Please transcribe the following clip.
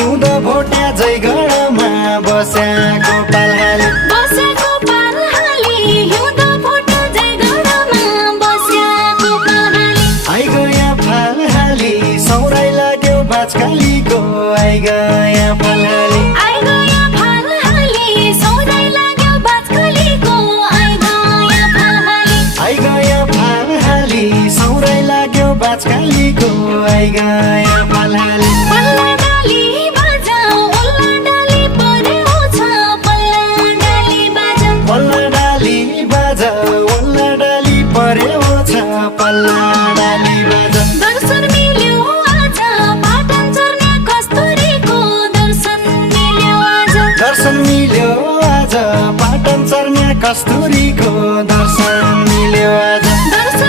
हिउँदो भोट्या जयगढमा बस्याको पालहाली बसेको पालहाली हिउँदो भोट्या जयगढमा बस्याको पालहाली आइगया फालहाली सौराइ लाग्यो बाचकालीको आइगया फालहाली आइगया फालहाली सौराइ लाग्यो बाचकालीको आइगया फालहाली आइगया फालहाली सौराइ लाग्यो बाचकालीको आइगया फालहाली पल्ला डाली बजाऊ उल्ला डाली परेको छ पल्ला डाली बजाऊ पल्ला डाली बाजा उल्ला डाली परेको छ पल्ला डाली बाजा दर्शन मिल्यो आज पाटन चर्ने कस्तुरीको दर्शन मिल्यो आज दर्शन मिल्यो आज पाटन चर्ने कस्तुरीको